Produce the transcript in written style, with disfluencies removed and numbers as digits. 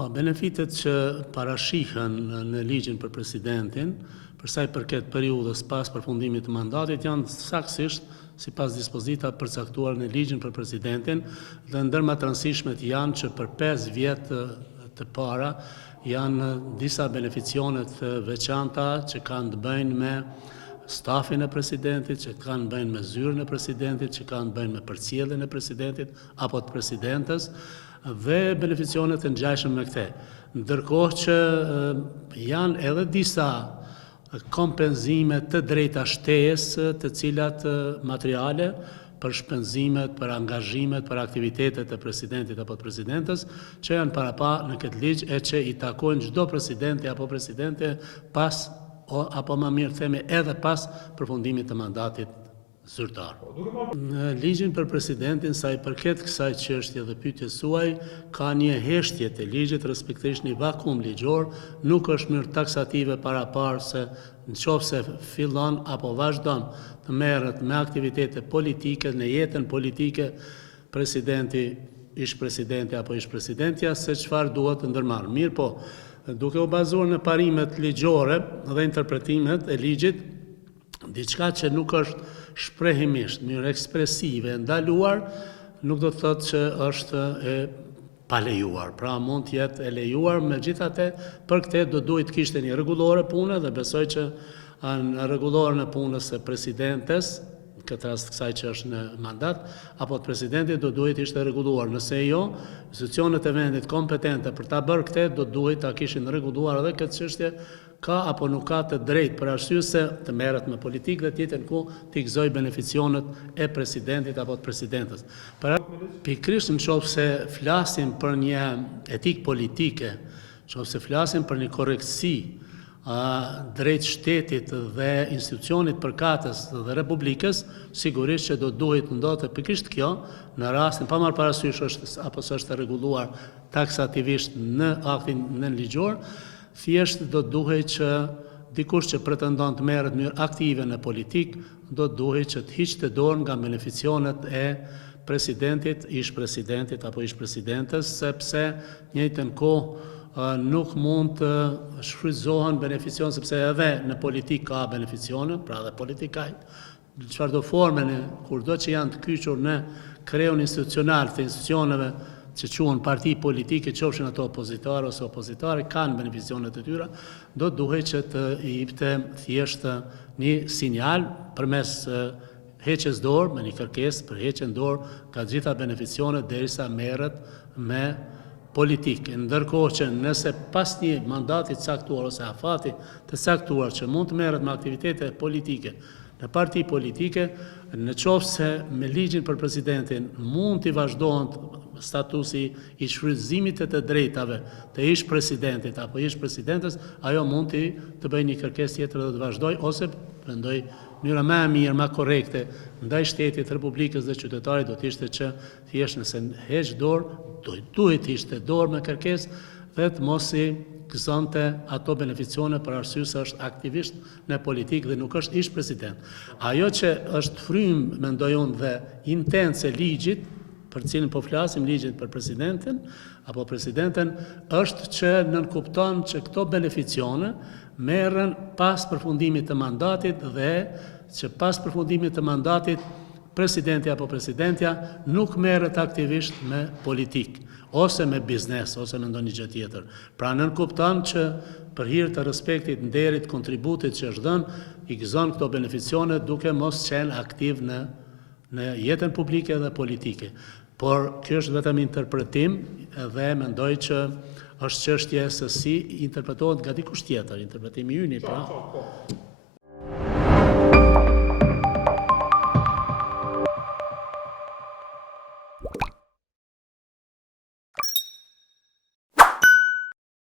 Po, benefitet që parashihen në ligjin për presidentin, për sa i përket periudhës pas përfundimit të mandatit, janë saktësisht sipas dispozitave përcaktuar në ligjin për presidentin, dhe ndër më të rëndësishmet janë që për 5 vjet të para janë disa beneficione të veçanta që kanë të bëjnë me stafin e presidentit, që kanë të bëjnë me zyrën e presidentit, që kanë të bëjnë me përcjelljen e presidentit apo të presidentes, dhe beneficionet të ngjashme me këte. Ndërkohë që janë edhe disa kompenzime të drejta shtesë, të cilat materiale për shpenzimet, për angazhimet, për aktivitetet e presidentit apo të presidentes, që janë parapa në këtë ligj e që i takojnë çdo presidenti apo presidente pas, apo më mirë themi edhe pas përfundimit të mandatit zyrtar. Në ligjin për presidentin, sa i përket kësaj çështje dhe pyetjes suaj, ka një heshtje të ligjit, respektivisht një vakum ligjor, nuk është mënyrë taksative paraparë se nëse fillon apo vazhdon të merret me aktivitete politike në jetën politike presidenti, ish-presidenti apo ish-presidentja, se çfarë duhet të ndërmarrë. Mirë po, duke u bazuar në parimet ligjore dhe interpretimet e ligjit, diçka që nuk është shprehimisht, mënyrë ekspresive, ndaluar, nuk do të thotë që është e palejuar. Pra mund të jetë e lejuar, megjithatë për këtë do duhet të kishte një rregullore pune dhe besoj që në rregulloren e punës së presidentes, në këtë rast kësaj që është në mandat, apo të presidentit do duhet ishte rregulluar. Nëse jo, institucionet e vendit kompetente për ta bërë këtë do duhet ta kishin rregulluar edhe këtë çështje, ka apo nuk ka të drejtë për arsye se të merret me politikë dhe tjetër ku t'i gëzoj beneficionet e presidentit apo të presidentes. Pikërisht nëse flasim për një etikë politike, nëse flasim për një korrektësi drejt shtetit dhe institucionit përkatës dhe republikës, sigurisht që do duhet ndodhte pikërisht kjo në rastin pa marrë parasysh apo s'është rregulluar taksativisht në aktin nënligjor. Thjesht do duhet që dikush që pretendon të merret në mënyrë aktive në politikë, do duhet që të hiqte dorë nga beneficionet e presidentit, ish-presidentit apo ish-presidentes, sepse në njëjtën kohë nuk mund të shfrytëzohen beneficione, sepse edhe në politikë ka beneficione, pra edhe politikajt, në çfarëdo forme, kurdo që janë të kyçur në kreun institucional të institucioneve që quhen parti politike, qofshin ato opozitare ose opozitare, kanë beneficionet e tyra, do duhet që të jepte thjesht një sinjal përmes heqjes dorë, me një kërkesë për heqjen dorë nga gjitha beneficionet derisa merret me politikë. Ndërkohë që nëse pas një mandati të caktuar ose afati të caktuar që mund të merret me aktivitete politike në parti politike, në qoftë se me ligjin për presidentin mund t'i vazhdohen statusi i shfrytëzimit të drejtave të ish-presidentit apo ish-presidentes, ajo mund të bëjë një kërkesë tjetër dhe të vazhdoj, ose mendoj mënyra më e mirë, më korrekte ndaj shtetit, republikës dhe qytetarit do të ishte që thjesht nëse heq dorë, duhet të ishte dorë me kërkesë dhe të mos i gëzonte ato beneficione për arsye se është aktivisht në politikë dhe nuk është ish-president. Ajo që është frymë, mendoj unë, dhe intense ligjit, për cilin po flasim, ligjit për presidentin apo presidenten, është që nënkupton që këto beneficione merren pas përfundimit të mandatit dhe që pas përfundimit të mandatit presidenti apo presidentja nuk merret aktivisht me politikë ose me biznes ose me ndonjë gjë tjetër. Pra nënkupton që për hir të respektit, nderit, kontributit që është dhënë, i gëzon këto beneficione duke mos qenë aktiv në jetën publike dhe politike. Por kjo është vetëm interpretim dhe mendoj që është çështje se si interpretohet nga dikush tjetër, interpretimi ynë, pra.